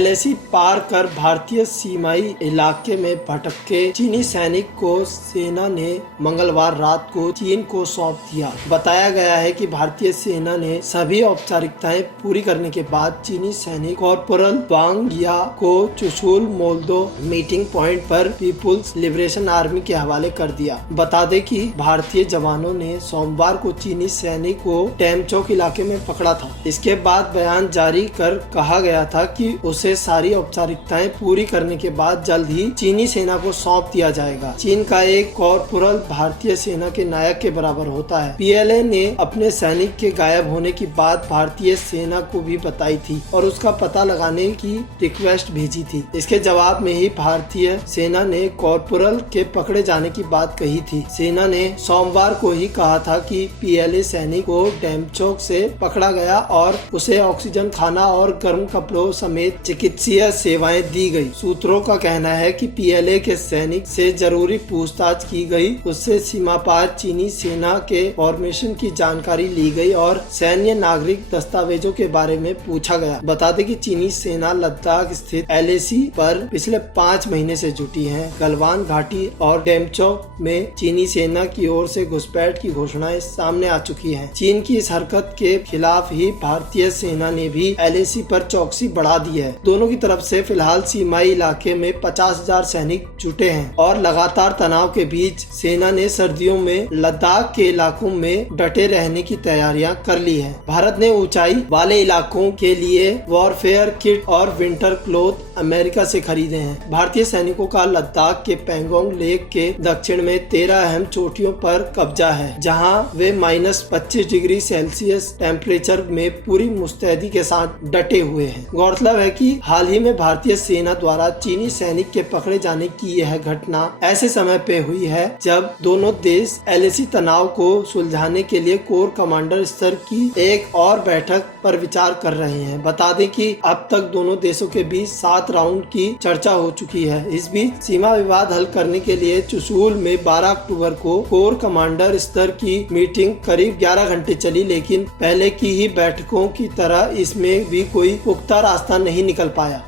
LAC पार कर भारतीय सीमाई इलाके में भटके चीनी सैनिक को सेना ने मंगलवार रात को चीन को सौंप दिया। बताया गया है कि भारतीय सेना ने सभी औपचारिकताएं पूरी करने के बाद चीनी सैनिक कॉर्पोरल वांग या को चुशुल मोल्दो मीटिंग पॉइंट पर पीपुल्स लिबरेशन आर्मी के हवाले कर दिया। बता दें कि भारतीय जवानों ने सोमवार को चीनी सैनिक को टेमचोक इलाके में पकड़ा था। इसके बाद बयान जारी कर कहा गया था कि उसे सारी औपचारिकताएं पूरी करने के बाद जल्द ही चीनी सेना को सौंप दिया जाएगा। चीन का एक कॉर्पोरल भारतीय सेना के नायक के बराबर होता है। पीएलए ने अपने सैनिक के गायब होने की बात भारतीय सेना को भी बताई थी और उसका पता लगाने की रिक्वेस्ट भेजी थी। इसके जवाब में ही भारतीय सेना ने कॉर्पोरल के पकड़े जाने की बात कही थी। सेना ने सोमवार को ही कहा था कि पीएलए सैनिक को टेमचोक से पकड़ा गया और उसे ऑक्सीजन, खाना और गर्म कपड़ों समेत चिकित्सीय सेवाएं दी गई। सूत्रों का कहना है कि पीएलए के सैनिक से जरूरी पूछताछ की गई, उससे सीमा पार चीनी सेना के फॉर्मेशन की जानकारी ली गई और सैन्य नागरिक दस्तावेजों के बारे में पूछा गया। बता दें कि चीनी सेना लद्दाख स्थित एलएसी पर पिछले 5 महीने से जुटी है। गलवान घाटी और टेमचोक में चीनी सेना की ओर से घुसपैठ की घोषणाएं सामने आ चुकी हैं। चीन की इस हरकत के खिलाफ ही भारतीय सेना ने भी एलएसी पर चौकसी बढ़ा दी है। दोनों की तरफ से फिलहाल सीमाई इलाके में 50,000 सैनिक जुटे हैं और लगातार तनाव के बीच सेना ने सर्दियों में लद्दाख के इलाकों में डटे रहने की तैयारियां कर ली है। भारत ने ऊंचाई वाले इलाकों के लिए वॉरफेयर किट और विंटर क्लोथ अमेरिका से खरीदे हैं। भारतीय सैनिकों का लद्दाख के पैंगोंग लेक के दक्षिण में 13 अहम चोटियों पर कब्जा है, जहां वे -25 डिग्री सेल्सियस टेम्परेचर में पूरी मुस्तैदी के साथ डटे हुए हैं। गौरतलब है कि हाल ही में भारतीय सेना द्वारा चीनी सैनिक के पकड़े जाने की यह घटना ऐसे समय पे हुई है जब दोनों देश एलएसी तनाव को सुलझाने के लिए कोर कमांडर स्तर की एक और बैठक पर विचार कर रहे हैं। बता दें कि अब तक दोनों देशों के बीच 7 राउंड की चर्चा हो चुकी है। इस बीच सीमा विवाद हल करने के लिए चुशूल में 12 अक्टूबर को कोर कमांडर स्तर की मीटिंग करीब 11 घंटे चली, लेकिन पहले की ही बैठकों की तरह इसमें भी कोई पुख्ता रास्ता नहीं निकल पाया।